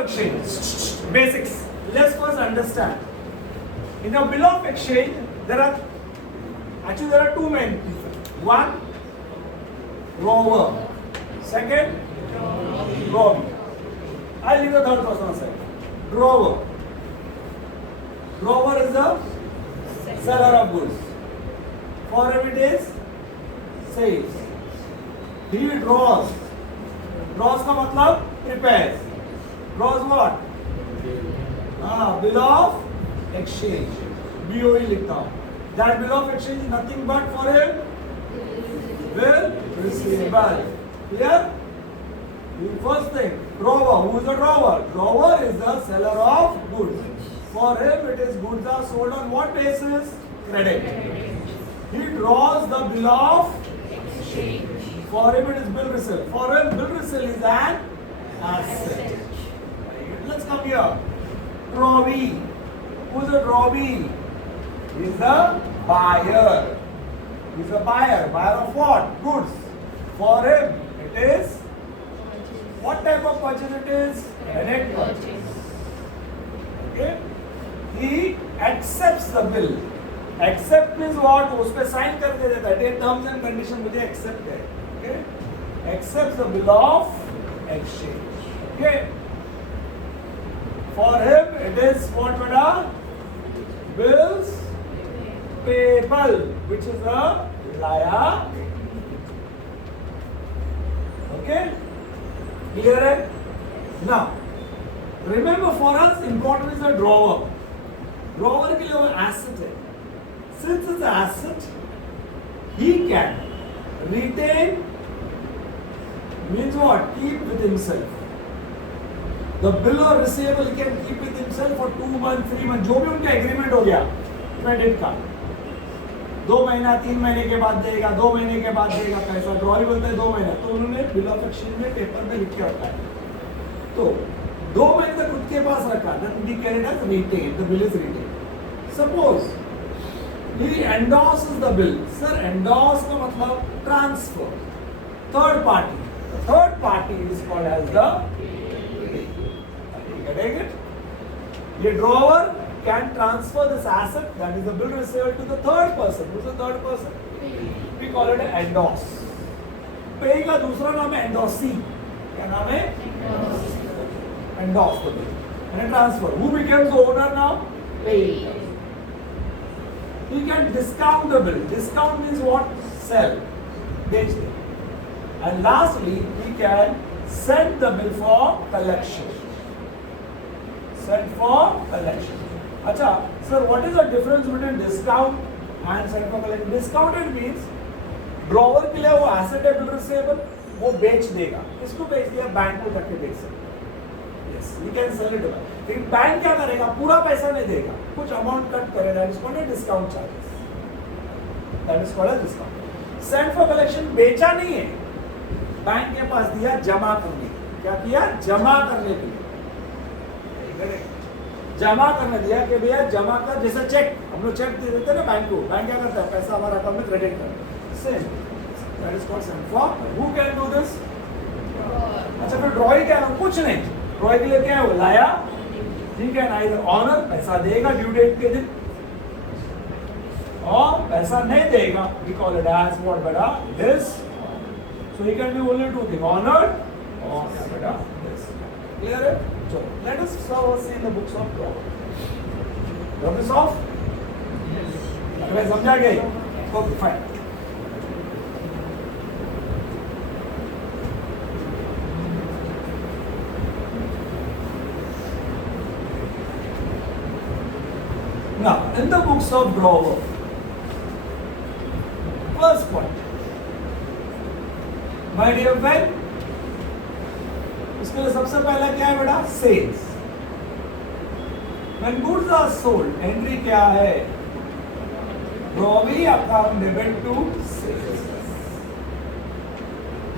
exchange. Basics. Let's first understand. In a bill of exchange, there are two main people. One, drawer. Second, drawee. I'll leave the third person aside. Drawer. Drawer is the seller of goods. For him it is sales. He draws. Draws का मतलब prepares. Draws what? Bill of exchange. BOE लिखता हूँ. That bill of exchange is nothing but for him will receivable. Clear? First thing, drawer. Who is a drawer? Drawer is the seller of goods. For him, it is goods are sold on what basis? Credit. He draws the bill of exchange. For him, it is bill resale. For him, bill resale is an asset. Let's come here. Drawee. Who is a drawee? He is the buyer. He is a buyer. Buyer of what? Goods. For him, it is what type of purchase it is? Credit purchase. Okay. He accepts the bill. Accept means what? उस पे sign कर देता है. Take terms and condition मुझे accept है. Okay. Accepts the bill of exchange. Okay. For him, it is what beta? Bills payable, which is a liability. Okay. Clear है? Now, remember for us important is a drawer. Drawer के लिए वो asset है. Since it's an asset, he can retain means what? Keep with himself. The bill or receivable he can keep with himself for 2 months, 3 months. जो भी उनका agreement हो गया credit का 2 महीना 3 महीने के बाद देगा 2 महीने के बाद देगा पैसा ड्रॉई बोलते हैं 2 महीना तो उन्होंने बिल ऑफ एक्सचेंज में पेपर में लिख के रखा है तो 2 महीने तक उनके पास रखा that will be carried as retained the bill is retained suppose he endorses the bill sir endorse का मतलब transfer third party the third party is called as the getting it ये drawer can transfer this asset that is the bill receivable to the third person. Who's the third person? We call it an endorse. Pay का दूसरा नाम है endorsee. क्या नाम है? Endorse the bill. And a transfer. Who becomes the owner now? Payer. He can discount the bill. Discount means what? Sell. बेच दे. And lastly, he can send the bill for collection. Send for collection. अच्छा, sir, what is the difference between discount and send for collection? Discounted means drawer के लिए वो asset है bill receivable, वो बेच देगा. किसको बेच दिया? बैंक को जाके बेच सकता. Yes, we can sell it. लेकिन बैंक क्या करेगा? पूरा पैसा नहीं देगा. कुछ amount कट करेगा. That is called a discount charges. That is called a discount. Send for collection बेचा नहीं है. बैंक के पास दिया जमा करने. क्या किया? जमा करने के लिए. जमा करने दिया कि भैया जमा कर जैसे चेक हम लोग चेक दे देते हैं ना बैंक को बैंक क्या करता है पैसा हमारा अकाउंट में क्रेडिट करता है same that is called send for who can do this अच्छा फिर ड्रॉइंग क्या है कुछ नहीं ड्रॉइंग के लिए क्या है वो लाया ठीक है ना इधर ऑनर पैसा देगा ड्यू डेट के दिन और पैसा नहीं देगा we call it as what बेटा this so he can do only two thing honoured और बेटा दिस क्लियर है So let us first see in the books of law. Rub this off? Yes. अगर समझा गया? Okay, fine. Now, in the books of Grover, first point. My dear friend, इसके लिए सबसे पहला क्या है बेटा sales When goods are sold entry क्या है drawee account debit to sales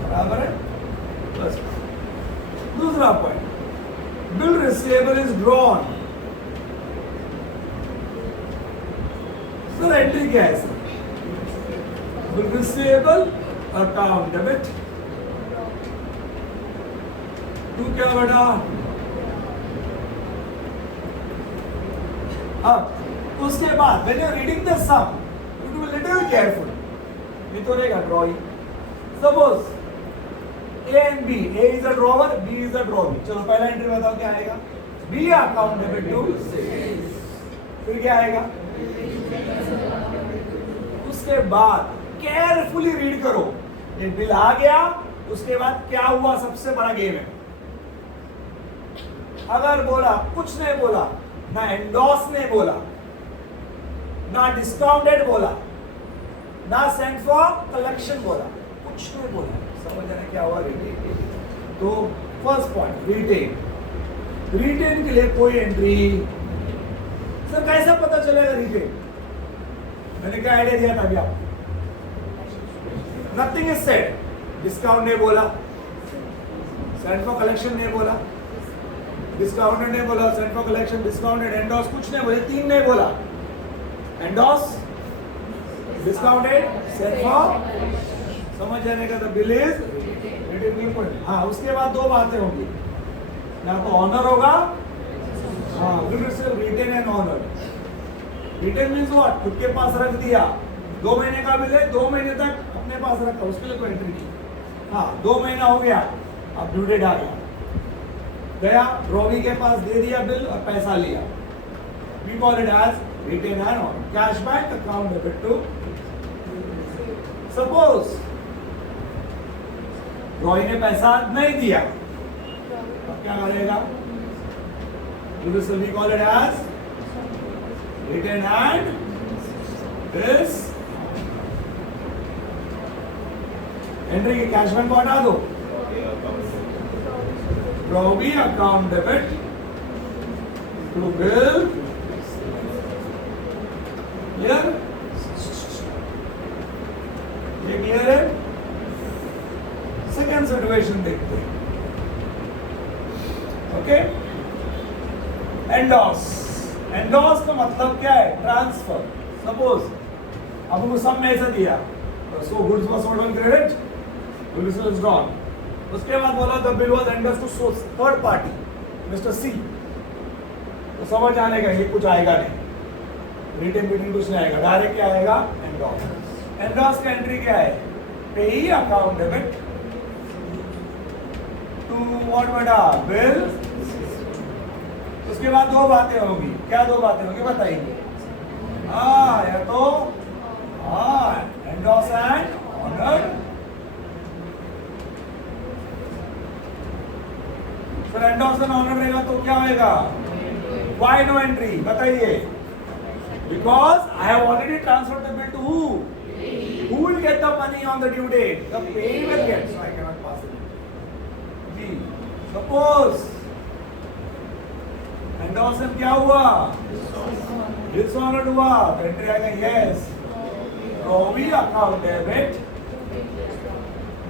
बराबर है दूसरा point bill receivable is drawn sir entry क्या है sir bill receivable account debit to क्या बेटा अब उसके बाद when you are reading the sum you have to be little careful. नहीं तो रहेगा drawing. Suppose A and B, A is a drawer, B is a drawing. चलो पहला एंट्री बताओ क्या आएगा? B अकाउंट डेबिट टू, फिर क्या आएगा? उसके बाद केयरफुली रीड करो. ये बिल आ गया, उसके बाद क्या हुआ सबसे बड़ा गेम है. अगर बोला कुछ नहीं बोला, ना एंडोर्स ने बोला, ना डिस्काउंटेड बोला, ना सेंट फॉर कलेक्शन बोला, कुछ नहीं बोला, समझ आने क्या हुआ रिटेन. तो फर्स्ट पॉइंट रिटेन. रिटेन के लिए कोई एंट्री. सर कैसा पता चलेगा रिटेन? मैंने क्या आइडिया दिया था अभी आपको? Nothing is said. डिस्काउंट नहीं बोला, सेंट फॉर कलेक्शन नहीं बोला, डिस्काउंटेड नहीं बोला, sent for collection, discounted, endorse कुछ नहीं बोले, तीन नहीं बोला. एंडोर्स, डिस्काउंटेड, सेंट फॉर, समझ जाने का. The bill is retain. हाँ, उसके बाद दो बातें होंगी. या तो ऑनर होगा, हाँ, will receive retain and honour. Retain means what? खुद के पास रख दिया. 2 महीने का बिल है, 2 महीने तक अपने पास रखा, उसके लिए कोई एंट्री नहीं. हाँ, 2 महीना हो गया, अब ड्यू डेट आ गया, गया रॉबी के पास दे दिया बिल और पैसा लिया. We call it as retain and honour. Cash bank account debit to. Suppose Roy ने पैसा नहीं दिया, अब क्या करेगा? We call it as retain and this entry के कैश बैंक को हटा दो. रॉबी account debit to bill. Clear? ये क्लियर है? सेकेंड सिचुएशन देखते हैं. ओके. एंडोर्स. एंडोर्स का मतलब क्या है? ट्रांसफर. सपोज अब हमको सब में ऐसा दिया, so goods was sold on credit, bill is drawn. उसके बाद बोला the bill was endorsed to source third party mister C. तो समझ आने का ये कुछ आएगा नहीं, रिटेन बिटिंग कुछ नहीं आएगा, डायरेक्ट क्या आएगा? एंडोर्स. एंडोर्स का एंट्री क्या है? पेई अकाउंट डेबिट टू व्हाट बेटा? बिल. उसके बाद दो बातें होंगी. क्या दो बातें होंगी बताइए? हाँ, या तो हाँ एंडोर्स एंड ऑनर. फिर एंडोर्स एंड ऑनर रहेगा तो क्या होगा? Why no entry? बताइए. Because I have already transferred the bill to who? Who will get the money on the due date? The payee will get. So I cannot pass it. B. Suppose endorsement क्या हुआ? Dishonoured हुआ, तो entry आएगा yes रॉबी account debit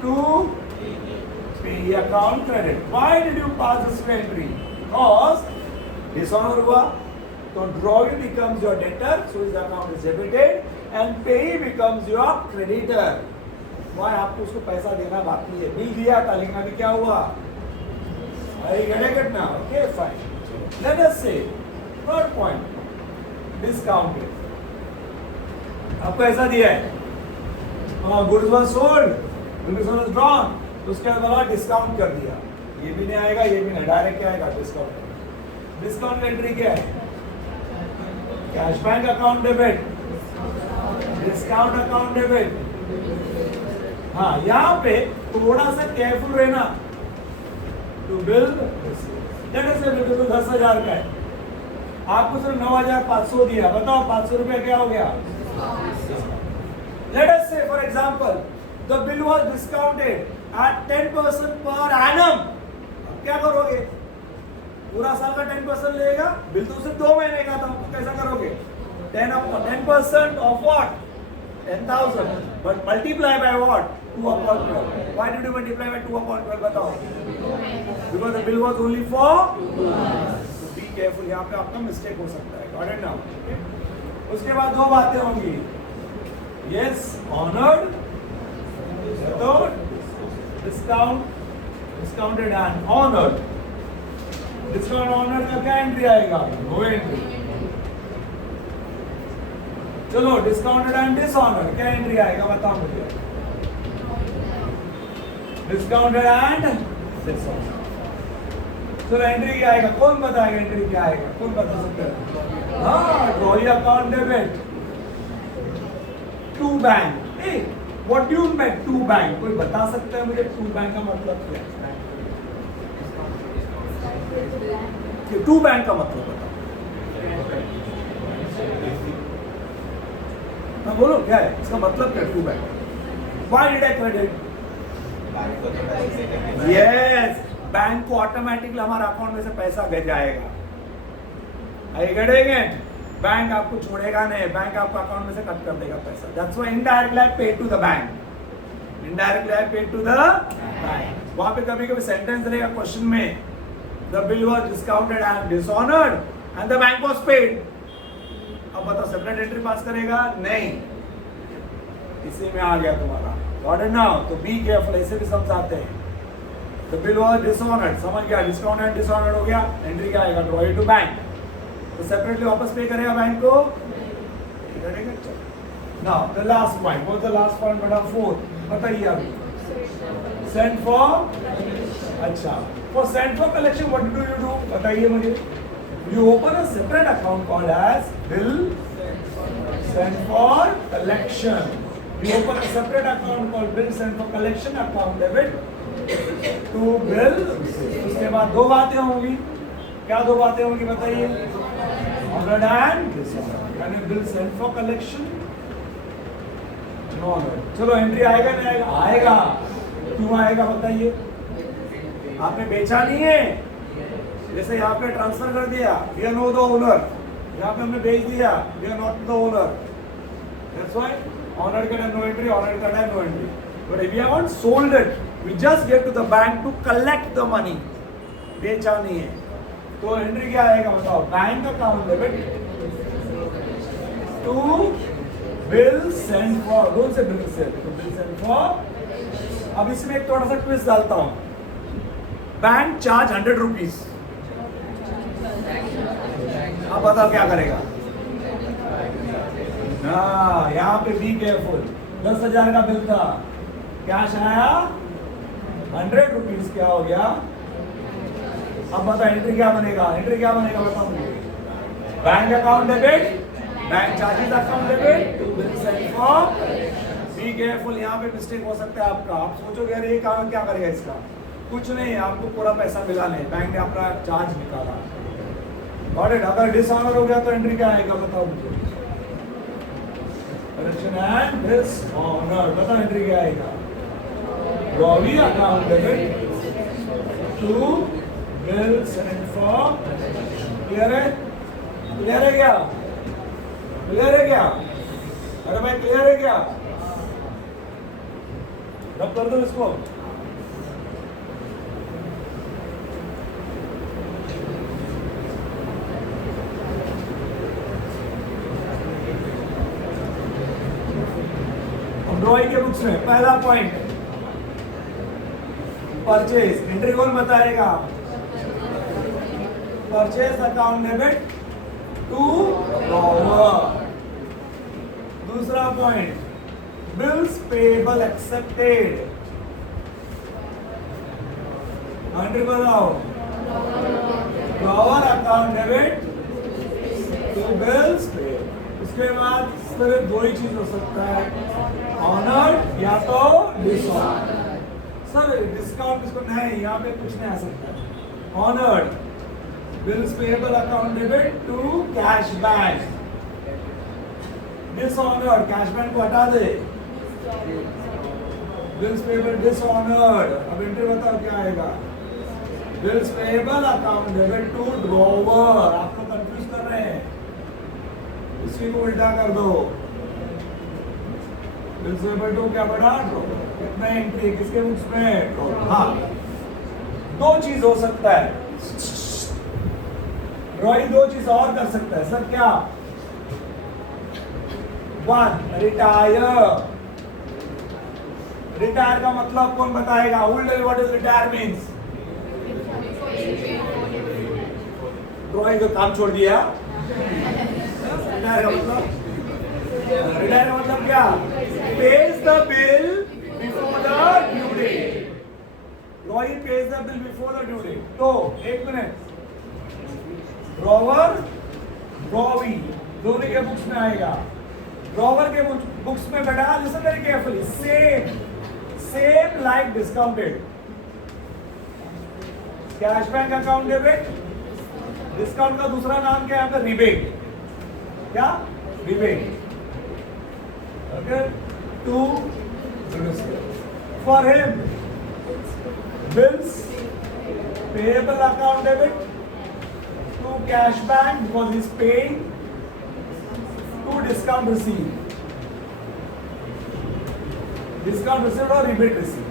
to payee account credit. Why did you pass this entry? Because dishonour हुआ तो रॉबी becomes your debtor, so his account is debited and payee becomes your creditor. Why? आपको उसको पैसा देना बाकी है. बिल दिया था लेकिन अभी क्या हुआ? I get it now. Okay, fine. Let us say third point, discounted. अब पैसा दिया है, goods were sold, bill was drawn, उसके बाद डिस्काउंट कर दिया. ये भी नहीं आएगा, ये भी नहीं, डायरेक्ट क्या आएगा? डिस्काउंट. डिस्काउंट एंट्री क्या है? Cash bank account debit, discount account debit. हाँ, यहाँ पे थोड़ा सा केयरफुल रहना. टू बिल, लेट अस से बिल तो 10,000 का है, आपको सिर्फ 9,500 दिया. बताओ 500 रुपया क्या हो गया? Let us say for example the bill was discounted at 10% per annum. अब क्या करोगे? पूरा साल का 10% लेगा, बिल तो सिर्फ 2 महीने का था, तो कैसा करोगे? 10% of what? 10,000. But multiply by what? 2 upon 12. Why did you multiply by 2 upon 12? बताओ. Because the bill was only for 2 months. So be careful. यहाँ पे आपका मिस्टेक हो सकता है. Got it now? Okay? उसके बाद दो बातें होंगी. Yes, honored. तो discounted and honored. Discount honour का क्या एंट्री आएगा? No entry. चलो डिस्काउंटेड एंड डिसऑनर्ड क्या एंट्री आएगा बताओ मुझे। Discounted and dishonoured. चलो एंट्री क्या आएगा, कौन बताएगा एंट्री क्या आएगा, कौन बता सकता है? हाँ, drawing account debit to bank. What do you mean to bank, कोई बता सकता है मुझे टू बैंक का मतलब क्या है? टू बैंक का मतलब बताओ। हाँ बोलो क्या है इसका मतलब क्या to bank? Why did I credit? Yes, bank को ऑटोमेटिकली हमारे अकाउंट में से पैसा भेज जाएगा। Are you getting it? Bank आपको छोड़ेगा नहीं, बैंक आपको अकाउंट में से कट कर देगा पैसा। That's why indirectly I paid to the bank. Indirectly I paid to the bank. वहाँ पे कभी कभी सेंटेंस रहेगा क्वेश्चन में, the bill was discounted and dishonored and the bank was paid. अब बताओ सेपरेट एंट्री पास करेगा? नहीं, इसी में आ गया तुम्हारा। Got it now? तो बी केयरफुल, ऐसे भी समझाते हैं। The bill was dishonored, समझ गया, डिस्काउंट एंड डिसऑनर्ड हो गया, एंट्री क्या आएगा? Draw two bank. तो सेपरेटली वापस पे करेगा बैंक को? Now the last point, what the last point बेटा 4 बताइए अभी। सेंड फॉर, अच्छा for send for collection what do you do बताइए मुझे। You open a separate account called as bill sent for collection. You open a separate account called bill sent for collection account debit to bill. उसके बाद दो बातें होंगी, क्या दो बातें होंगी बताइए? Honored and dishonored. यानी bill sent for collection, honored. चलो एंट्री आएगा नहीं आएगा? आएगा। क्यों आएगा बताइए? आपने बेचा नहीं है, जैसे यहाँ पे ट्रांसफर कर दिया, we are not the owner, यहाँ पे हमने बेच दिया, we are not the owner. That's why honored का no entry, honored का no entry. But if we haven't sold it, we just get to the bank to collect the money. बेचा नहीं है, तो एंट्री क्या आएगा बताओ? Bank account debit to bill send for, कौन से बिल से? तो बिल सेंड फॉर। अब इसमें एक थोड़ा सा ट्विस्ट डालता हूँ, बैंक चार्ज 100 रुपीज। अब बताओ क्या करेगा? हाँ, यहाँ पे बी केयरफुल, 10,000 का बिल था, कैश आया 100 रुपीज, क्या हो गया? अब बताओ एंट्री क्या बनेगा? एंट्री क्या बनेगा बताओ मुझे? Bank account debit, bank charges account debit to bill send for. Be careful, यहाँ पे मिस्टेक हो सकता है आपका। आप सोचोगे अरे ये काम क्या करेगा इसका? कुछ नहीं, आपको पूरा पैसा मिला नहीं, बैंक ने अपना चार्ज निकाला। Got it? अगर डिसऑनर हो गया तो एंट्री क्या आएगा बताओ मुझे? कलेक्शन एंड डिसऑनर, बताओ एंट्री क्या आएगा? Drawee account debit to bill send for. Clear है? क्लियर है क्या? क्लियर है क्या? अरे भाई क्लियर है क्या? रब कर दो इसको। ड्रॉइंग के बुक्स में पहला पॉइंट परचेज, एंट्री कौन बताएगा? Purchase account debit to drawer. दूसरा point bills payable accepted, entry बताओ? Drawer account debit to bills payable. उसके बाद सिर्फ दो ही चीज हो सकता है, ऑनर्ड या तो डिसऑनर्ड। सर डिस्काउंट इसको नहीं, यहाँ पे कुछ नहीं आ सकता। Honoured bills payable account debit to cash bank. Dishonoured cash bank को हटा दे, बिल्स पेएबल डिसऑनर्ड। अब एंट्री बताओ क्या आएगा? Bills payable account debit to drawer. आपको कंफ्यूज कर रहे हैं, इसी को उल्टा कर दो। बिल्स पेएबल टू क्या बड़ा? ड्रॉवर। कितना एंट्री किसके बुक्स में? हाँ, दो चीज हो सकता है रॉय, दो चीज और कर सकता है सर। क्या? One, retire. रिटायर का मतलब कौन बताएगा? What is retire means? Drawing का काम छोड़ दिया। रिटायर का मतलब रिटायर का मतलब क्या? pays the bill before the due date. ड्रॉई pays the bill before the due date. तो एक मिनट, ड्रॉवर ड्रॉवी दोनों के बुक्स में आएगा. ड्रॉवर के बुक्स में बेटा listen very carefully, same like discounted. Cash bank account debit, discount का दूसरा नाम क्या है आपका? रिबेट. क्या? Rebate. Okay. To for him bills payable account debit, to cash bank because he is paying, to discount receive. Discount receive और rebate receive.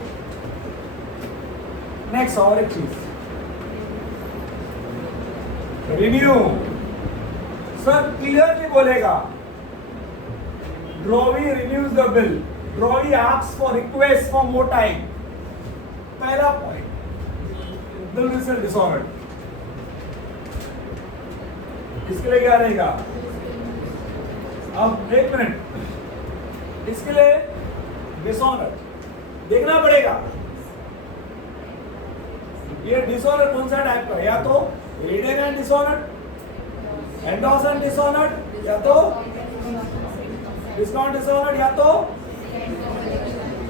Next और एक चीज, रिन्यू. सर क्लियरली बोलेगा, drawee renews the bill, drawee asks for request for more time. पहला point, bill receive dishonoured. इसके लिए क्या रहेगा? अब एक मिनट, इसके लिए डिसऑनर्ड देखना पड़ेगा. ये डिसऑनर कौन सा टाइप का? या तो added and dishonoured, endorse and dishonoured, या तो डिस्काउंट डिसऑनर्ड, या तो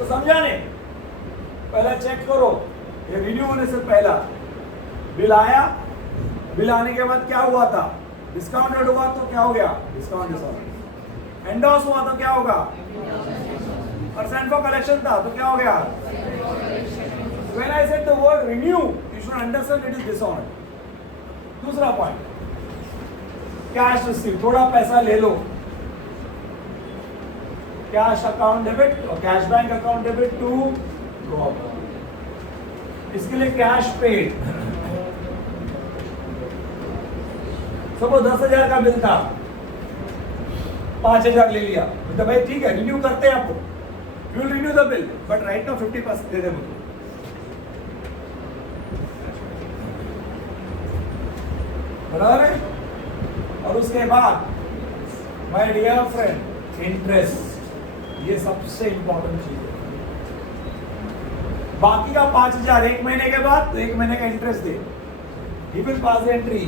समझा नहीं? पहले चेक करो, ये रिन्यू होने से पहला बिल आया, बिल आने के बाद क्या हुआ था? डिस्काउंटेड हुआ तो क्या हो गया? Discount dishonoured. एंडोस हुआ तो क्या होगा? परसेंट फॉर कलेक्शन था तो क्या हो गया? When I said the word renew, you should understand it is dishonored. दूसरा पॉइंट, कैश रिसीव, थोड़ा पैसा ले लो. कैश अकाउंट डेबिट और cash bank account debit to drop. इसके लिए कैश पेड. सपोज 10,000 का बिल था, 5,000 ले लिया तो भाई ठीक है, रिन्यू करते हैं आपको, you will renew the bill but right now 50% दे दे मुझे. बराबर है? और उसके बाद माय डियर फ्रेंड, इंटरेस्ट, ये सबसे इंपॉर्टेंट चीज है. बाकी का 5,000 एक महीने के बाद, तो एक महीने का इंटरेस्ट दे. He will pass the entry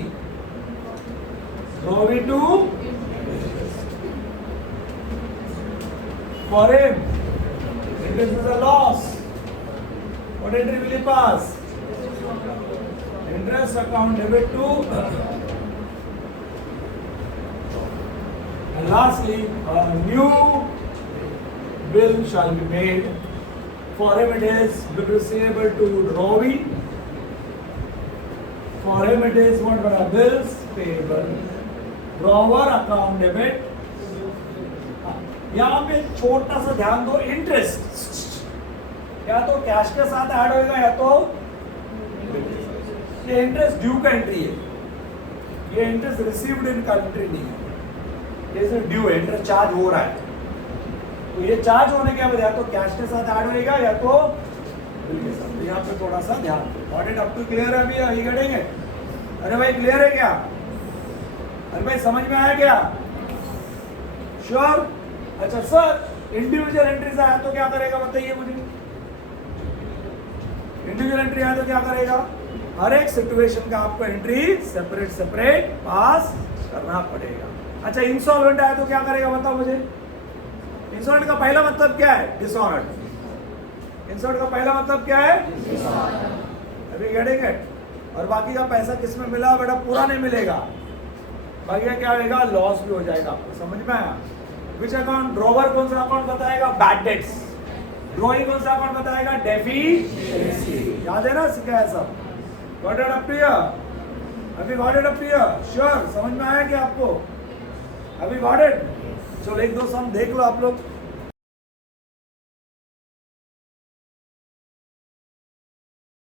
drawee to for him. Interest is a loss. What entry will he pass? Interest account debit to, and lastly a new bill shall be made. For him it is bill receivable to drawee. For him it is what are bills payable, drawer account debit. यहाँ पे छोटा सा ध्यान दो, interest या तो cash के साथ ऐड होगा या तो ये इंटरेस्ट ड्यू का एंट्री है. ये इंटरेस्ट रिसीव्ड इन का एंट्री नहीं है, ये सिर्फ ड्यू है. इंटरेस्ट चार्ज हो रहा है तो ये चार्ज होने के बाद या तो कैश के साथ ऐड होएगा या तो बिल के साथ. तो यहाँ पे थोड़ा सा ध्यान. ऑडिट अप टू क्लियर है? अभी ये करेंगे. अरे भाई क्लियर है क्या? अरे भाई समझ में आया क्या? श्योर? अच्छा सर इंडिविजुअल एंट्रीज आया तो क्या करेगा बताइए मुझे. इंडिविजुअल एंट्री आया तो क्या करेगा? हर एक सिचुएशन का आपको एंट्री सेपरेट पास करना पड़ेगा. अच्छा इंसॉल्वेंट आया तो क्या करेगा बताओ मुझे. इंसॉल्वेंट का पहला मतलब क्या है? डिसऑनर्ड. इंसॉल्वेंट का पहला मतलब क्या है? अभी गेटिंग इट? और बाकी का पैसा किस में मिला बेटा? पूरा नहीं मिलेगा. बाकी का क्या होगा? लॉस भी हो जाएगा. आपको समझ में आया? Which account? ड्रॉवर कौन सा अकाउंट बताएगा? Bad debts. ड्रॉइंग कौन सा अकाउंट बताएगा? डेफिशिएंसी. याद है ना सिखाया सब? Got it up to here? अभी got it up to here? Sure? समझ में आया क्या आपको? अभी got it? चलो एक दो सम देख लो आप लोग.